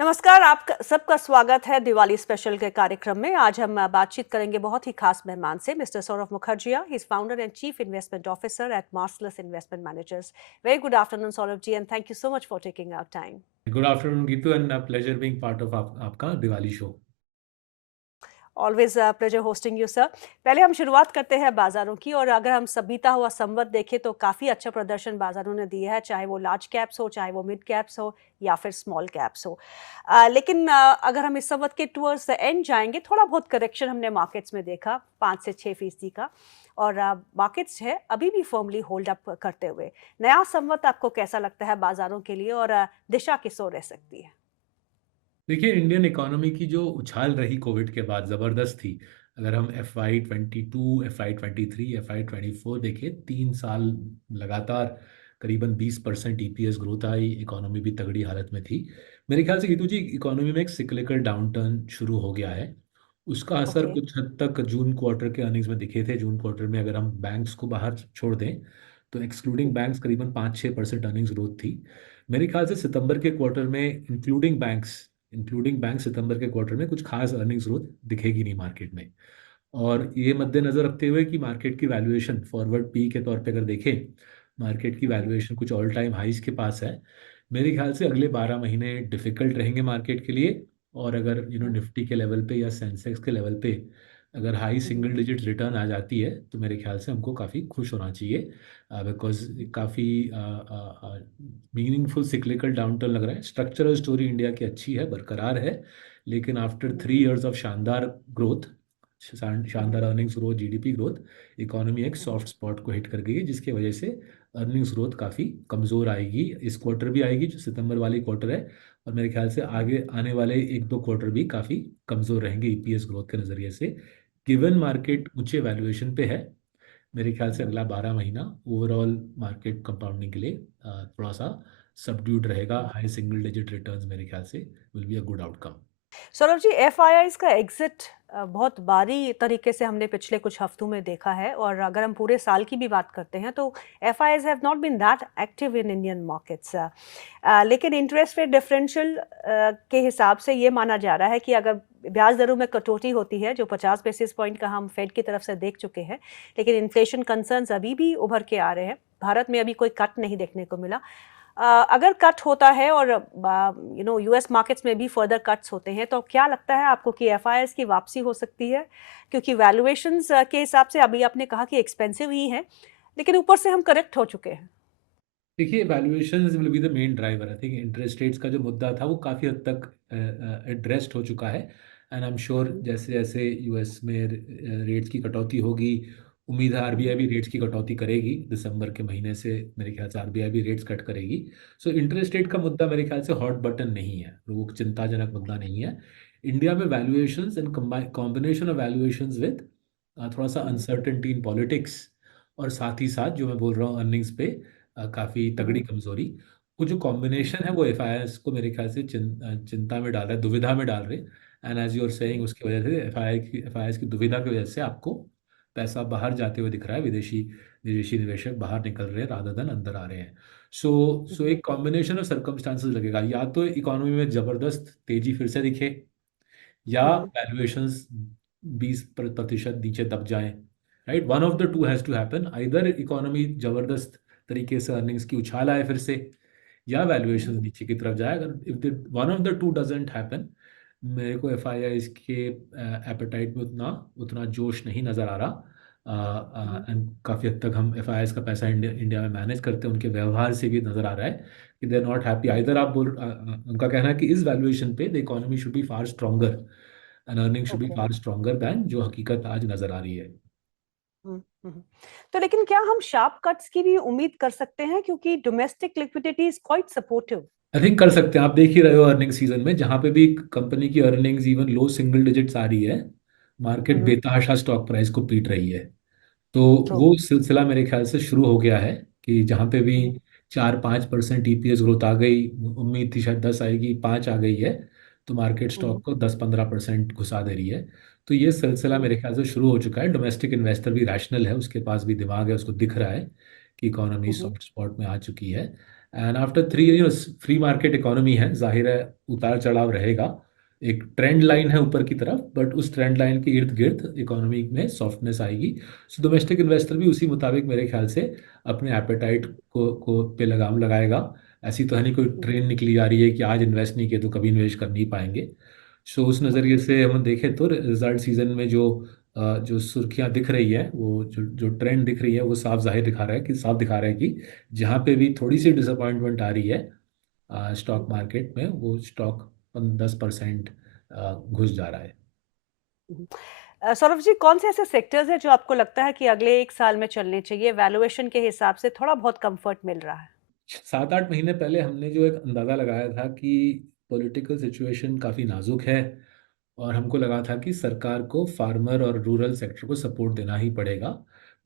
नमस्कार, आप सबका स्वागत है दिवाली स्पेशल के कार्यक्रम में। आज हम बातचीत करेंगे बहुत ही खास मेहमान से, mister Saurabh Mukherjea. He is founder and chief investment officer at Marcellus investment managers. Very good afternoon Saurabh ji, and thank you so much for taking our time. Good afternoon Geetu and pleasure being part of आपका Diwali show. Always pleasure hosting you sir. पहले हम शुरुआत करते हैं बाजारों की, और अगर हम सब बीता हुआ संवत देखें तो काफ़ी अच्छा प्रदर्शन बाजारों ने दिया है, चाहे वो लार्ज कैप्स हो, चाहे वो मिड कैप्स हो, या फिर स्मॉल कैप्स हो। लेकिन अगर हम इस संवत के टूवर्ड्स द एंड जाएंगे, थोड़ा बहुत करेक्शन हमने मार्केट्स में देखा, 5 से 6% का। और मार्केट्स है अभी भी फर्मली होल्ड अप करते हुए। नया संवत आपको कैसा लगता है बाजारों के लिए, और दिशा किस ओर रह सकती है? देखिए, इंडियन इकोनॉमी की जो उछाल रही कोविड के बाद ज़बरदस्त थी। अगर हम FY22, FY23, FY24 देखें, 3 साल लगातार करीबन 20% EPS ग्रोथ आई, इकोनॉमी भी तगड़ी हालत में थी। मेरे ख्याल से गीतू जी, इकोनॉमी में एक सिक्लिकल डाउनटर्न शुरू हो गया है। उसका असर ओके। कुछ हद तक जून क्वार्टर के अर्निंग्स में दिखे थे। जून क्वार्टर में अगर हम बैंक्स को बाहर छोड़ दें, तो एक्सक्लूडिंग बैंक्स करीबन 5-6% अर्निंग्स ग्रोथ थी। मेरे ख्याल से सितंबर के क्वार्टर में इंक्लूडिंग बैंक सितंबर के क्वार्टर में कुछ खास अर्निंग्स ग्रोथ दिखेगी नहीं मार्केट में। और ये मद्देनजर रखते हुए कि मार्केट की वैल्यूएशन फॉरवर्ड पी के तौर पे अगर देखें, मार्केट की वैल्यूएशन कुछ ऑल टाइम हाइस के पास है। मेरे ख्याल से अगले 12 महीने डिफिकल्ट रहेंगे मार्केट के लिए। और अगर निफ्टी के लेवल पे या सेंसेक्स के लेवल पे अगर हाई सिंगल डिजिट रिटर्न आ जाती है, तो मेरे ख्याल से हमको काफ़ी खुश होना चाहिए, बिकॉज काफ़ी मीनिंगफुल सिक्लिकल डाउनटर्न लग रहा है। स्ट्रक्चरल स्टोरी इंडिया की अच्छी है, बरकरार है। लेकिन आफ्टर 3 इयर्स ऑफ शानदार ग्रोथ, शानदार earnings growth, GDP growth, economy एक सॉफ्ट स्पॉट को हिट कर गई है, जिसकी वजह से अर्निंग्स ग्रोथ काफ़ी कमज़ोर आएगी। इस क्वार्टर भी आएगी जो सितंबर वाली क्वार्टर है, और मेरे ख्याल से आगे आने वाले 1-2 क्वार्टर भी काफ़ी कमज़ोर रहेंगे ईपीएस ग्रोथ के नज़रिए से। गिवन मार्केट ऊंचे वैल्यूएशन पे है, मेरे ख्याल से अगला 12 महीना ओवरऑल मार्केट कंपाउंडिंग के लिए थोड़ा सा सबड्यूड रहेगा। हाई सिंगल डिजिट रिटर्न्स मेरे ख्याल से will be a good outcome. Saurabh ji, FIIs का एग्जिट बहुत बारी तरीके से हमने पिछले कुछ हफ्तों में देखा है, और अगर हम पूरे साल की भी बात करते हैं तो FIIs have not been that active in Indian markets. लेकिन इंटरेस्ट रेट डिफरेंशियल के हिसाब से ये माना जा रहा है कि अगर ब्याज दरों में कटौती होती है, जो 50 बेसिस पॉइंट का हम फेड की तरफ से देख चुके हैं, लेकिन इन्फ्लेशन कंसर्न्स अभी भी उभर के आ रहे हैं। भारत में अभी कोई कट नहीं देखने को मिला। अगर कट होता है, और यूएस मार्केट्स में भी फर्दर कट्स होते हैं, तो क्या लगता है आपको कि एफआईआईज की वापसी हो सकती है? क्योंकि वैल्यूएशंस के हिसाब से अभी आपने कहा कि एक्सपेंसिव ही है, लेकिन ऊपर से हम करेक्ट हो चुके हैं। देखिए, valuations will be the main driver. I think interest rates का जो मुद्दा था वो काफ़ी हद तक एड्रेस्ड हो चुका है। एंड आई एम श्योर जैसे जैसे यूएस में रेट्स की कटौती होगी, उम्मीद है आरबीआई भी रेट्स की कटौती करेगी। दिसंबर के महीने से मेरे ख्याल से आरबीआई भी रेट्स कट करेगी। सो इंटरेस्ट रेट का मुद्दा मेरे ख्याल से हॉट बटन नहीं है, वो चिंताजनक मुद्दा नहीं है। इंडिया में valuations and combination of valuations with थोड़ा सा अनसर्टेनिटी इन पॉलिटिक्स, और साथ ही साथ जो मैं बोल रहा हूँ अर्निंग्स पे काफ़ी तगड़ी कमजोरी, वो जो कॉम्बिनेशन है वो एफआईआईएस को मेरे ख्याल से चिंता में डाल रहा है, दुविधा में डाल रहे हैं। And as you are saying, उसकी वजह से एफआईआईएस की दुविधा की वजह से आपको पैसा बाहर जाते हुए दिख रहा है। विदेशी विदेशी निवेशक बाहर निकल रहे हैं रादर देन अंदर आ रहे हैं। सो एक कॉम्बिनेशन ऑफ सर्कमस्टांसेस लगेगा, या तो इकोनॉमी में ज़बरदस्त तेजी फिर से दिखे, या वैल्यूएशंस 20% नीचे दब जाएं। Right, one of the two has to happen. Either economy जबरदस्त तरीके से अर्निंग्स की उछाल आए फिर से, या वैल्यूएशंस नीचे की तरफ जाए। अगर if one of the to doesn't happen, मेरे को एफआईआई के एपेटाइट में उतना उतना जोश नहीं नज़र आ रहा। एंड काफ़ी हद तक हम एफआईआई का पैसा इंडिया इंडिया में मैनेज करते हैं, उनके व्यवहार से भी नज़र आ रहा है कि they are not happy. Either उनका कहना है कि इस वैल्यूएशन पे the economy should be far stronger and earning should be okay. Far stronger than जो हकीकत आज नज़र आ रही है। तो लेकिन क्या हम शार्प कट्स की भी उम्मीद कर सकते हैं, क्योंकि domestic liquidity is quite supportive? I think कर सकते हैं। आप देख ही रहे हो अर्निंग सीजन में, जहां पे भी कंपनी की earnings even low single digits आ रही है, मार्केट बेतहाशा स्टॉक प्राइस को पीट रही है। तो ट्रू। वो सिलसिला मेरे ख्याल से शुरू हो गया है कि जहाँ पे भी 4-5% ईपीएस ग्रोथ आ गई, उम्मीद थी शायद 10 आएगी, 5 आ गई है, तो मार्केट स्टॉक को 10-15% घुसा दे रही है। तो ये सिलसिला मेरे ख्याल से शुरू हो चुका है। डोमेस्टिक इन्वेस्टर भी रैशनल है, उसके पास भी दिमाग है, उसको दिख रहा है कि इकोनॉमी सॉफ्ट स्पॉट में आ चुकी है। And after 3 years free market economy है, जाहिर है उतार चढ़ाव रहेगा। एक ट्रेंड लाइन है ऊपर की तरफ, बट उस ट्रेंड लाइन के इर्द गिर्द इकोनॉमी में सॉफ्टनेस आएगी। सो डोमेस्टिक इन्वेस्टर भी उसी मुताबिक मेरे ख्याल से अपने एपेटाइट को पे लगाम लगाएगा। ऐसी तो है नहीं कोई ट्रेन निकली आ रही है कि आज इन्वेस्ट नहीं किए तो कभी इन्वेस्ट कर नहीं पाएंगे। सो उस नज़रिए से हम देखें तो रिजल्ट सीजन में जो सुर्खियां दिख रही है, वो जो ट्रेंड दिख रही है, वो साफ दिखा रहा है कि जहाँ पे भी थोड़ी सी डिसअपॉइंटमेंट आ रही है स्टॉक मार्केट में, वो स्टॉक 10% घुस जा रहा है। सौरभ जी, कौन से ऐसे सेक्टर्स हैं जो आपको लगता है कि अगले 1 साल में चलने चाहिए? वैल्यूएशन के हिसाब से थोड़ा बहुत कंफर्ट मिल रहा है। 7-8 महीने पहले हमने जो एक अंदाज़ा लगाया था कि पॉलिटिकल सिचुएशन काफ़ी नाजुक है, और हमको लगा था कि सरकार को फार्मर और रूरल सेक्टर को सपोर्ट देना ही पड़ेगा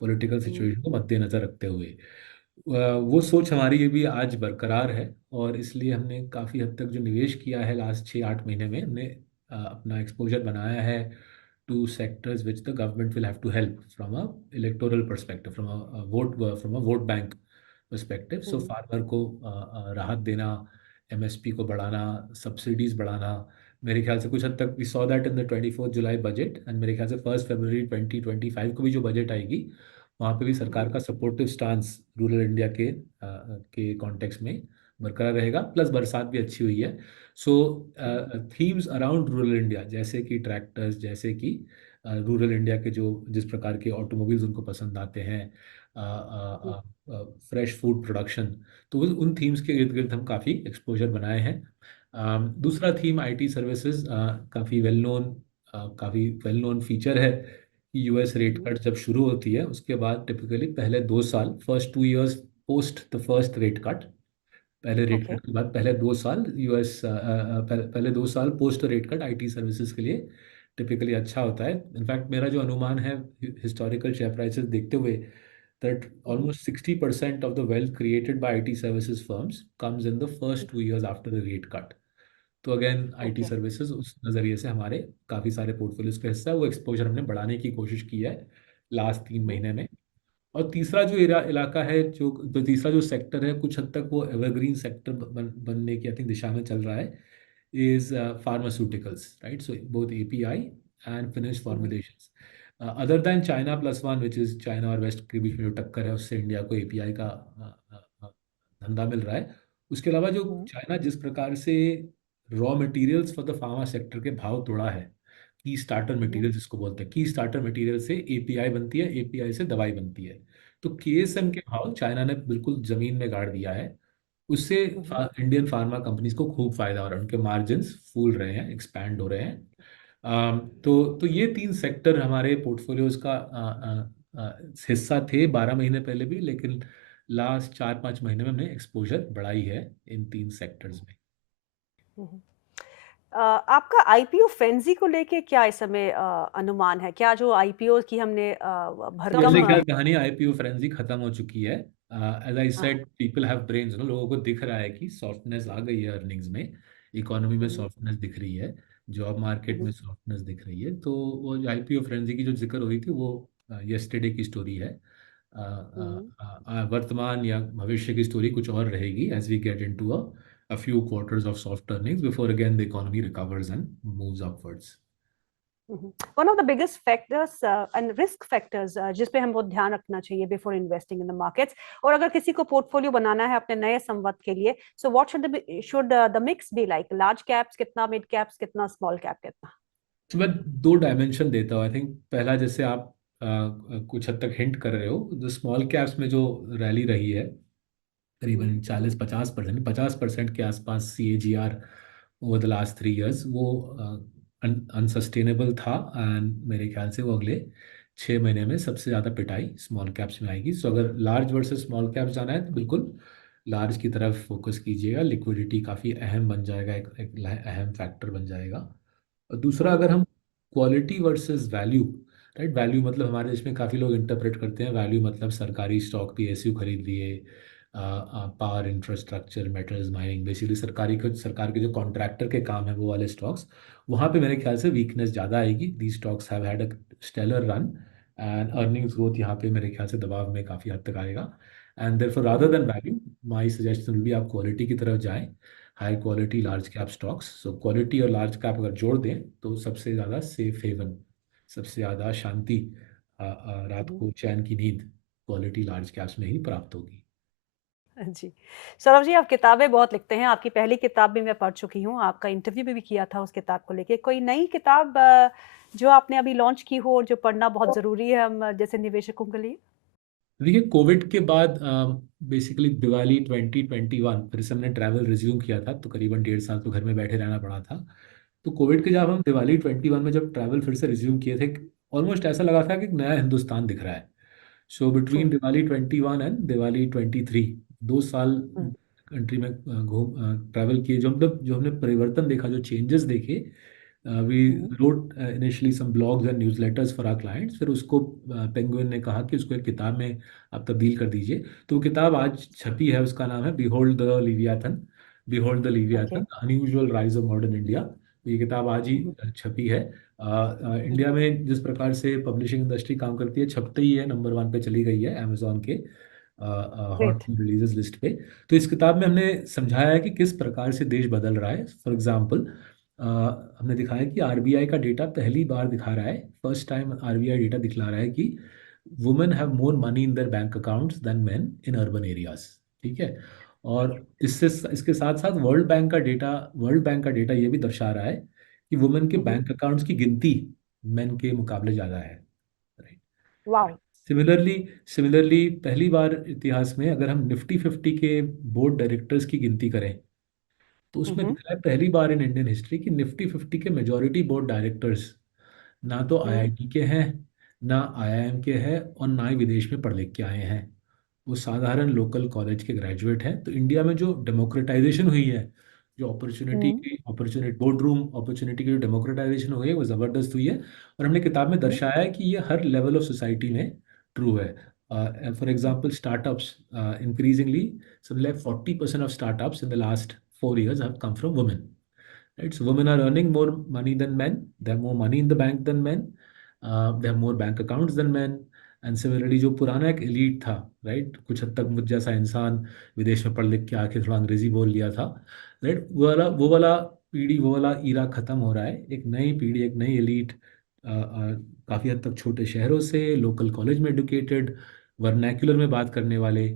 पॉलिटिकल हुँ, सिचुएशन को मद्देनज़र रखते हुए। वो सोच हमारी ये भी आज बरकरार है, और इसलिए हमने काफ़ी हद तक जो निवेश किया है लास्ट 6-8 महीने में, हमने अपना एक्सपोजर बनाया है to sectors which the government will have to help from a electoral perspective, from a vote bank perspective. So hmm, farmer को राहत देना, एमएसपी को बढ़ाना, सब्सिडीज बढ़ाना। मेरे ख्याल से कुछ हद तक we saw that in the 24 July budget, and मेरे ख्याल से 1 फरवरी 2025 को भी जो बजट आएगी, वहाँ पे भी सरकार हुँ, का सपोर्टिव स्टांस रूरल इंडिया के कॉन्टेक्स्ट में बरकरार रहेगा। प्लस बरसात भी अच्छी हुई है। सो हुँ, थीम्स अराउंड रूरल इंडिया, जैसे कि ट्रैक्टर्स, जैसे कि रूरल इंडिया के जो जिस प्रकार के ऑटोमोबाइल्स उनको पसंद आते हैं, हुँ, फ्रेश फूड प्रोडक्शन, तो उन थीम्स के इर्द गिर्द हम काफ़ी एक्सपोजर बनाए हैं। हुँ, दूसरा थीम आईटी सर्विसेज, काफ़ी वेल नोन फीचर है कि यूएस रेट हुँ, कट जब शुरू होती है उसके बाद टिपिकली पहले 2 साल, first 2 years post the first rate cut, पहले रेट ओके, कट के बाद पहले 2 साल पहले 2 साल post rate cut IT services के लिए टिपिकली अच्छा होता है। इनफैक्ट मेरा जो अनुमान है हिस्टोरिकल शेयर प्राइसेस देखते हुए, that hmm, almost 60% of the wealth created by IT services firms comes in the hmm, first 2 years after the rate cut. तो अगेन आईटी ओके, सर्विसेज उस नज़रिए से हमारे काफ़ी सारे पोर्टफोलियोज का हिस्सा है, वो एक्सपोजर हमने बढ़ाने की कोशिश की है लास्ट तीन हुँ, महीने में। और तीसरा जो इलाका है, जो तीसरा जो सेक्टर है, कुछ हद तक वो एवरग्रीन सेक्टर बनने की आई थिंक दिशा में चल रहा है, is pharmaceuticals, right? So both API and finish um, formulations, other than चाइना+1, विच इज़ चाइना और वेस्ट के बीच में जो टक्कर है उससे इंडिया को एपीआई का धंधा मिल रहा है। उसके अलावा जो हुँ, चाइना जिस प्रकार से raw materials for the pharma sector के भाव तोड़ा है, की स्टार्टर हुँ, मटेरियल जिसको बोलते हैं, की स्टार्टर मटेरियल से एपीआई बनती है, एपीआई से दवाई बनती है। तो केएसएम हुँ, के भाव चाइना ने बिल्कुल जमीन में गाड़ दिया है। उससे हुँ, इंडियन फार्मा कंपनीज को खूब फायदा हो रहा है, उनके मार्जिन्स फूल रहे हैं, एक्सपैंड हो रहे हैं। तो ये तीन सेक्टर हमारे पोर्टफोलियोज का हिस्सा थे 12 महीने पहले भी, लेकिन लास्ट 4-5 महीने में हमने एक्सपोजर बढ़ाई है इन तीन सेक्टर्स में। हुँ। आपका आईपीओ फ्रेंजी को लेके क्या इस समय अनुमान है? क्या जो आईपीओ की हमने तो मेरे भरगम ख्याल कहानी आईपीओ फ्रेंजी खत्म हो चुकी है। एज आई हाँ, said, people have brains, no, लोगों को दिख रहा है कि सॉफ्टनेस आ गई है अर्निंग्स में, इकोनॉमी में हुँ, सॉफ्टनेस दिख रही है, जॉब मार्केट में हुँ, सॉफ्टनेस दिख रही है। तो वो आईपीओ फ्रेंजी की जो जिक्र हुई थी वो यस्टरडे की स्टोरी है। हुँ। वर्तमान या भविष्य की स्टोरी कुछ और रहेगी as we get into a few quarters of soft earnings before again the economy recovers and moves upwards. One of the biggest factors and risk factors जिस पे हमको ध्यान रखना चाहिए before investing in the markets, और अगर किसी को पोर्टफोलियो बनाना है अपने नए संवत के लिए, so what should the mix be like? Large caps कितना, मिड कैप्स कितना, स्मॉल कैप कितना? तो मैं दो डायमेंशन देता हूँ आई थिंक। पहला, जैसे आप कुछ हद तक हिंट कर रहे हो, जो स्मॉल कैप्स में जो रैली रही है, हम्म, करीबन 40-50% के आसपास CAGR over the last 3 years, वो अनसस्टेनेबल था, एंड मेरे ख्याल से वो अगले 6 महीने में सबसे ज़्यादा पिटाई स्मॉल कैप्स में आएगी। सो अगर लार्ज वर्सेस स्मॉल कैप्स जाना है तो बिल्कुल लार्ज की तरफ फोकस कीजिएगा, लिक्विडिटी काफ़ी अहम बन जाएगा, एक अहम फैक्टर बन जाएगा। और दूसरा, हम्म, अगर हम quality versus value, right, value मतलब हमारे देश में काफ़ी लोग इंटरप्रेट करते हैं वैल्यू मतलब सरकारी स्टॉक PSU खरीद लिए, power infrastructure, metals, mining, basically सरकार के जो कॉन्ट्रैक्टर के काम है वो वाले स्टॉक्स, वहाँ पे मेरे ख्याल से वीकनेस ज़्यादा आएगी। The stocks have had a stellar run, and earnings growth यहाँ पे मेरे ख्याल से दबाव में काफ़ी हद तक आएगा। And therefore rather hmm, than value, my suggestion will be आप क्वालिटी की तरफ जाएं, high quality large cap stocks. So quality और लार्ज कैप अगर जोड़ दें तो सबसे ज़्यादा सेफ हेवन, सबसे ज़्यादा शांति, रात हम्म। को चैन की नींद क्वालिटी लार्ज कैप्स में ही प्राप्त होगी। जी। सौरभ जी, आप किताबें बहुत लिखते हैं, आपकी पहली किताब भी मैं पढ़ चुकी हूँ, आपका इंटरव्यू भी किया था उस किताब को लेके। कोई नई किताब जो आपने अभी लॉन्च की हो और जो पढ़ना बहुत ज़रूरी है हम जैसे निवेशकों के लिए? देखिए, कोविड के बाद बेसिकली दिवाली 2021 फिर से हमने ट्रैवल रिज्यूम किया था, तो करीबन 1.5 साल तो घर में बैठे रहना पड़ा था। तो कोविड के जब हम दिवाली 21 में जब ट्रैवल फिर से रिज्यूम किए थे, ऑलमोस्ट ऐसा लगा था कि एक नया हिंदुस्तान दिख रहा है। So true. Between Diwali 21 and Diwali 23, 2 साल हुँ, कंट्री में घूम ट्रैवल किए, जो हमने परिवर्तन देखा, जो चेंजेस देखे, we uh, wrote initially some blogs and newsletters for our clients, फिर उसको पेंगुइन ने कहा कि उसको एक किताब में आप तब्दील कर दीजिए। तो वो किताब आज छपी है, उसका नाम है behold the leviathan, behold the okay. Leviathan unusual rise of modern India. तो ये किताब आज ही हुँ, छपी है। हुँ, इंडिया में जिस प्रकार से पब्लिशिंग इंडस्ट्री काम करती है, छपते ही है, नंबर 1 पे चली गई है अमेजोन के हॉट ग्रेट। रिलीजेस लिस्ट पे। तो इस किताब में हमने समझाया है कि किस प्रकार से देश बदल रहा है। फॉर एग्जांपल, हमने दिखाया कि आरबीआई का डेटा पहली बार दिखा रहा है, फर्स्ट टाइम आरबीआई डेटा दिखला रहा है कि women have more money in their bank accounts than men in urban areas. ठीक है। और इससे इसके साथ साथ वर्ल्ड बैंक का डेटा ये भी दर्शा रहा है कि वुमेन के हुँ, हुँ, बैंक अकाउंट्स की गिनती मेन के मुकाबले ज़्यादा है। राइट। वॉव! सिमिलरली सिमिलरली पहली बार इतिहास में अगर हम निफ्टी 50 के बोर्ड डायरेक्टर्स की गिनती करें, तो हुँ, उसमें हुँ, दिखा है पहली बार इन इंडियन हिस्ट्री की निफ्टी 50 के मेजॉरिटी बोर्ड डायरेक्टर्स ना तो हुँ, आईआईटी के हैं, ना आईआईएम के हैं, और ना ही विदेश में पढ़ लिख के आए हैं। वो साधारण लोकल कॉलेज के ग्रेजुएट हैं। तो इंडिया में जो डेमोक्रेटाइजेशन हुई है, जो हुँ, अपॉर्चुनिटी बोर्ड रूम अपॉर्चुनिटी की जो डेमोक्रेटाइजेशन हुई है, वो ज़बरदस्त हुई है। और हमने किताब में हुँ, दर्शाया है कि ये हर लेवल ऑफ सोसाइटी में ट्रू है। For hmm, example, startups increasingly, something like 40% of startups in the last 4 years have come from women. Right? So women are earning more money than men. They have more money in the bank than men. They have more bank accounts than men. And similarly जो पुराना एक elite था, right, कुछ हद तक मुझ जैसा इंसान विदेश में पढ़ लिख के आके थोड़ा अंग्रेजी बोल लिया था, राइट, वो वाला पीढ़ी, वो वाला ईरा खत्म हो रहा है। एक नई पीढ़ी, एक नई एलीट, काफ़ी हद तक छोटे शहरों से, लोकल कॉलेज में एडुकेटेड, वर्नैक्युलर में बात करने वाले,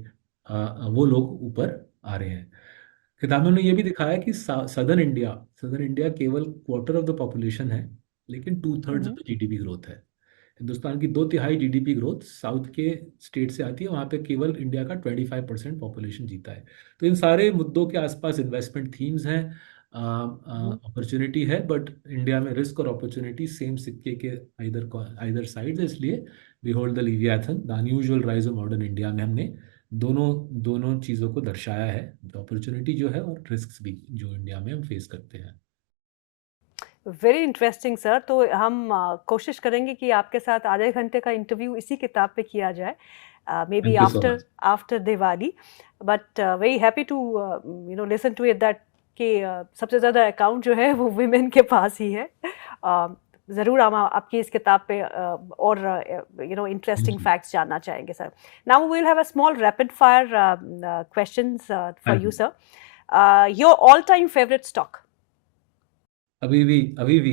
वो लोग ऊपर आ रहे हैं। किताबों ने ये भी दिखाया कि सदर्न इंडिया केवल क्वार्टर ऑफ द पॉपुलेशन है, लेकिन 2/3 of hmm, the GDP growth है। हिंदुस्तान की 2/3 जीडीपी ग्रोथ साउथ के स्टेट से आती है, वहाँ पे केवल इंडिया का 25% पॉपुलेशन जीता है। तो इन सारे मुद्दों के आसपास इन्वेस्टमेंट थीम्स हैं, हुँ, अपॉर्चुनिटी है, बट इंडिया में रिस्क और अपॉर्चुनिटी सेम सिक्के के आइदर साइड है। इसलिए we hold the leviathan the unusual rise of modern India में हमने दोनों दोनों चीज़ों को दर्शाया है, अपॉर्चुनिटी जो है और रिस्क भी जो इंडिया में हम फेस करते हैं। Very interesting sir. तो हम कोशिश करेंगे कि आपके साथ आधे घंटे का इंटरव्यू इसी किताब पे किया जाए, maybe thank you so after much. After Diwali. But very happy to listen to it that कि सबसे ज़्यादा अकाउंट जो है वो वुमेन के पास ही है। ज़रूर हम आपकी इस किताब पे और इंटरेस्टिंग थैंक यू। फैक्ट्स जानना चाहेंगे sir. Now we will have a small rapid fire questions हाँ फॉर यू जी। Sir. Your all time favourite stock? अभी भी अभी भी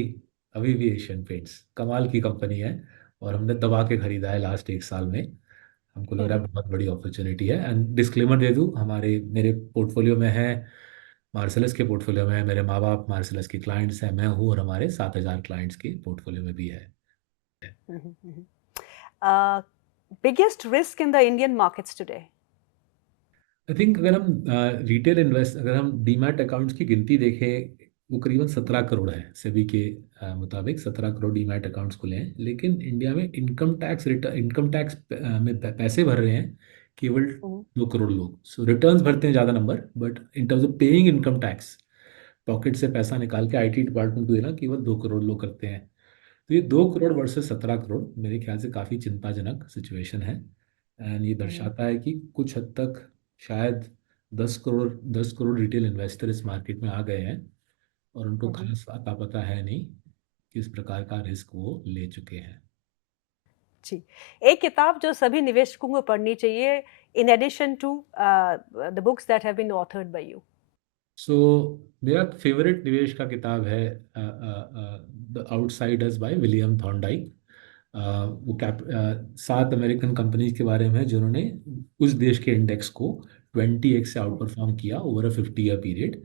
अभी भी एशियन पेंट्स कमाल की कंपनी है, और हमने दबा के खरीदा है लास्ट 1 साल में। हमको लग रहा है बहुत बड़ी अपॉर्चुनिटी है। एंड डिस्क्लेमर दे दूँ, हमारे मेरे पोर्टफोलियो में है, मार्सेलस के पोर्टफोलियो में है, मेरे माँ बाप मार्सेलस के क्लाइंट्स हैं, मैं हूँ, और हमारे 7,000 क्लाइंट्स के पोर्टफोलियो में भी है। Biggest risk in the Indian markets today? I think अगर हम डीमैट अकाउंट्स की गिनती देखें, वो करीबन 17 करोड़ है, सेबी के मुताबिक 17 करोड़ डीमैट अकाउंट्स खुले हैं। लेकिन इंडिया में इनकम टैक्स में पैसे भर रहे हैं केवल Mhm, 2 करोड़ लोग। सो रिटर्न्स भरते हैं ज़्यादा number, but in terms of paying income tax, pocket से पैसा निकाल के आईटी डिपार्टमेंट को देना, केवल 2 करोड़ लोग करते हैं। तो ये 2 करोड़ वर्सेस 17 करोड़ मेरे ख्याल से काफ़ी चिंताजनक सिचुएशन है। एंड ये mhm, दर्शाता है कि कुछ हद तक शायद 10 करोड़ रिटेल इन्वेस्टर इस मार्केट में आ गए हैं, और उनको mhm. खास अता पता है नहीं किस प्रकार का रिस्क वो ले चुके हैं। जी। एक किताब जो सभी निवेशकों को पढ़नी चाहिए in addition to the books that have been authored by you. So मेरा फेवरेट निवेश का किताब है the outsiders by William Thorndike. वो 7 अमेरिकन कंपनीज के बारे में है जिन्होंने उस देश के इंडेक्स को 20x से आउट परफॉर्म किया ओवर अ 50 ईयर पीरियड।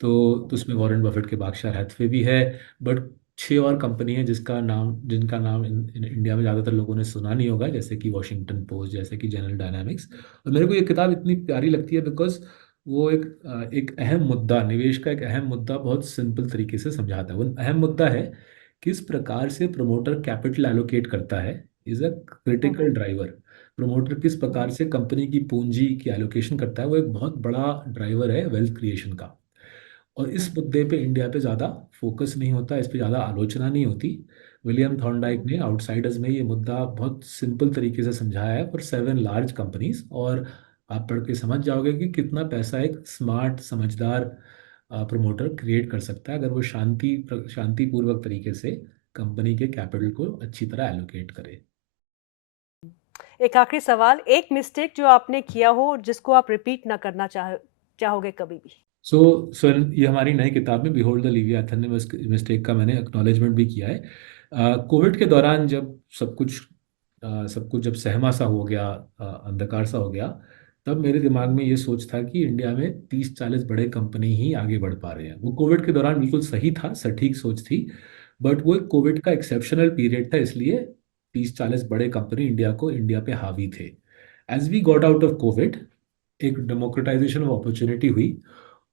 तो उसमें वॉरेन बफेट के बार्कशायर हैथवे भी है, बट 6 और कंपनी है जिनका नाम इंडिया में ज़्यादातर लोगों ने सुना नहीं होगा, जैसे कि वॉशिंगटन पोस्ट, जैसे कि जनरल डायनामिक्स। और मेरे को ये किताब इतनी प्यारी लगती है बिकॉज वो एक अहम मुद्दा, निवेश का एक अहम मुद्दा बहुत सिंपल तरीके से समझाता है। वो अहम मुद्दा है किस प्रकार से प्रमोटर कैपिटल एलोकेट करता है, is a hmm, critical hmm. Driver. Promoter किस हुँ, प्रकार हुँ। से कंपनी की पूंजी की एलोकेशन करता है, वो एक बहुत बड़ा ड्राइवर है वेल्थ क्रिएशन का। और हुँ, इस मुद्दे पे इंडिया पे ज़्यादा फोकस नहीं होता, इस पे ज़्यादा आलोचना नहीं होती। विलियम थॉर्नडाइक हुँ, ने आउटसाइडर्स में ये मुद्दा बहुत सिंपल तरीके से समझाया है फॉर 7 लार्ज कंपनीज। और आप पढ़ के समझ जाओगे कि कितना पैसा एक स्मार्ट समझदार प्रमोटर क्रिएट कर सकता है अगर वो शांतिपूर्वक तरीके से कंपनी के कैपिटल हुँ। को अच्छी तरह एलोकेट करे। एक आखिरी सवाल, एक मिस्टेक जो आपने किया हो और जिसको आप रिपीट ना करना चाहोगे कभी भी? सो सर, ये हमारी नई किताब में बिहोल्ड द लिवियाथन में मिस्टेक का मैंने एक्नॉलेजमेंट भी किया है। कोविड के दौरान जब सब कुछ जब सहमा सा हो गया, अंधकार सा हो गया, तब मेरे दिमाग हुँ, में ये सोच था कि इंडिया में 30-40 बड़े कंपनी ही आगे बढ़ पा रहे हैं। वो कोविड के दौरान बिल्कुल सही था, सटीक सोच थी। बट वो एक कोविड का एक्सेप्शनल पीरियड था, इसलिए 30-40 बड़े कंपनी इंडिया पे हावी थे। As we got out of Covid, एक डेमोक्रेटाइजेशन ऑफ अपॉर्चुनिटी हुई,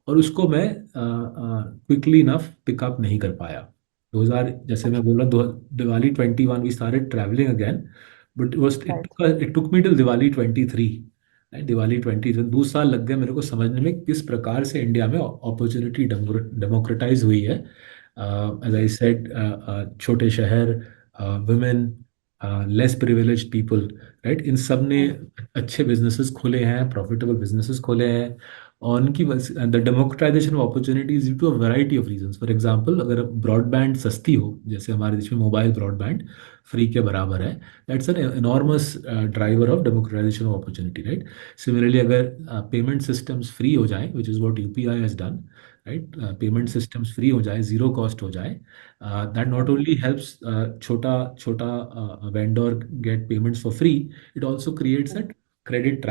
और उसको मैं क्विकली इनफ पिकअप नहीं कर पाया। 2000, जैसे मैं अच्छा, बोला, Diwali 21 we started travelling again, but right. It took me till Diwali 23। Diwali 20 2 साल लग गए मेरे को समझने में किस प्रकार से इंडिया में अपॉर्चुनिटी डेमोक्रेटाइज हुई है। एज आई सेड, छोटे शहर, women, less privileged people, right, इन सब ने हुँ, अच्छे बिजनेसेस खोले हैं, प्रॉफिटेबल बिजनेसेस खोले हैं। और उनकी the democratisation of opportunities due to a variety of reasons. For example, अगर ब्रॉडबैंड सस्ती हो, जैसे हमारे देश में मोबाइल ब्रॉडबैंड फ्री के बराबर है, that's an enormous driver of democratisation of opportunity, right. Similarly, अगर पेमेंट सिस्टम्स फ्री हो जाए, which is what UPI has done, right, payment uh, systems free हो जाए, जीरो कॉस्ट हो जाए, that not uh, only helps छोटा छोटा vendor get payments for free, it also creates a uh, credit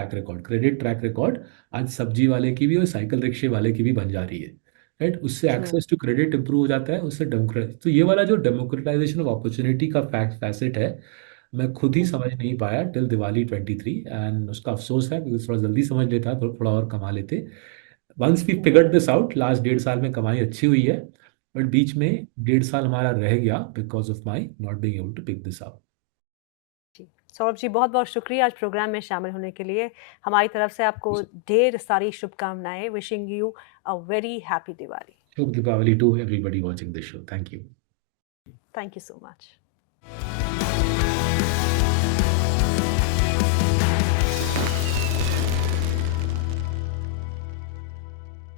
track record आज सब्जी वाले की भी और साइकिल रिक्शे वाले की भी बन जा रही है, राइट। उससे true. Access to credit improve हो जाता है, उससे डेमोक्रेट, तो ये वाला जो डेमोक्रेटाइजेशन ऑफ अपॉर्चुनिटी का फैसेट है, मैं खुद ही हुँ, समझ नहीं पाया टिल दिवाली 23। एंड उसका अफसोस है, बिकॉज थोड़ा जल्दी समझ लेता तो थोड़ा और कमा लेते। Once we uh, figured this out, last 1.5 साल में कमाई अच्छी हुई है, बट बीच में हुँ, 1.5 साल हमारा रह गया because of my not being able to pick this up. जी। सौरभ जी, बहुत-बहुत शुक्रिया आज प्रोग्राम में शामिल होने के लिए। हमारी तरफ से आपको ढेर सारी शुभकामनाएँ। Wishing you a very happy Diwali. शुभ Deepavali to everybody watching this show. Thank you. Thank you so much.